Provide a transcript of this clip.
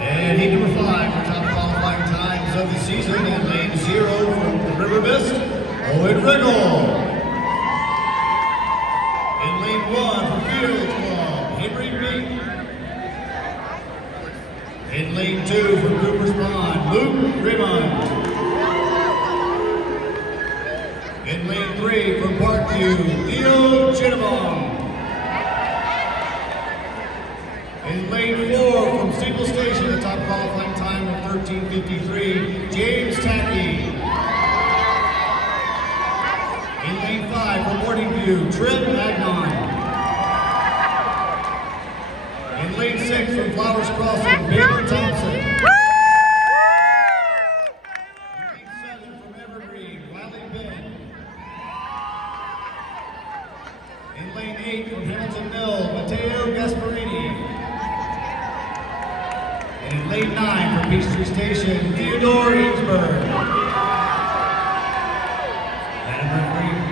And heat number 5 for top qualifying times of the season in lane 0 from the River Mist, Owen Riggle. In lane 1 for Fields Club, Henry Meek. In lane 2 for Cooper's Pond, Luke Raymond. In lane 3 from Parkview, Theo Chittavong. In lane 4 from Steeple Station, the top qualifying time of 13:53, James Tackey. In lane 5 from Morning View, Trent Magnon. In lane 6 from Flowers Crossing, Baylor Thompson. In lane 7 from Evergreen, Wiley Ben. In lane 8 from Hamilton Mill, Matteo Gasparini. And in lane 9 from Peachtree Station, Theodore Eansberg. Madam Referee.